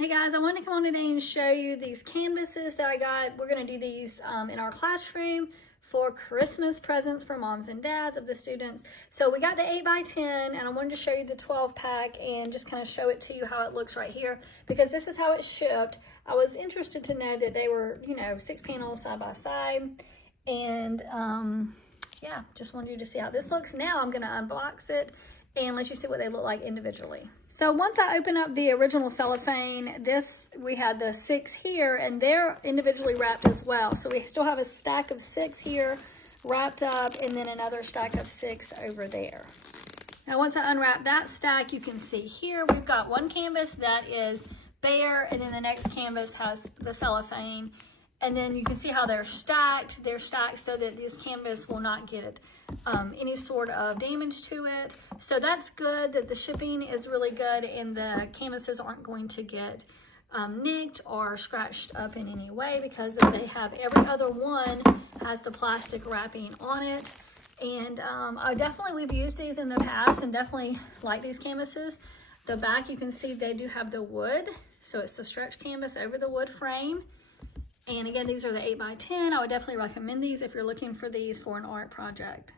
Hey guys, I wanted to come on today and show you these canvases that I got. We're going to do these in our classroom for Christmas presents for moms and dads of the students. So we got the 8x10 and I wanted to show you the 12 pack and just kind of show it to you how it looks right here, because this is how it's shipped. I was interested to know that they were, 6 panels side by side, and yeah, just wanted you to see how this looks. Now I'm going to unbox it and let you see what they look like individually. So once I open up the original cellophane, we had the 6 here, and they're individually wrapped as well. So we still have a stack of 6 here wrapped up, and then another stack of 6 over there. Now once I unwrap that stack, you can see here we've got one canvas that is bare, and then the next canvas has the cellophane. And then you can see how they're stacked. They're stacked so that this canvas will not get any sort of damage to it. So that's good, that the shipping is really good and the canvases aren't going to get nicked or scratched up in any way, because they have, every other one has the plastic wrapping on it. And we've used these in the past and definitely like these canvases. The back, you can see they do have the wood. So it's the stretch canvas over the wood frame. And again, these are the 8x10. I would definitely recommend these if you're looking for these for an art project.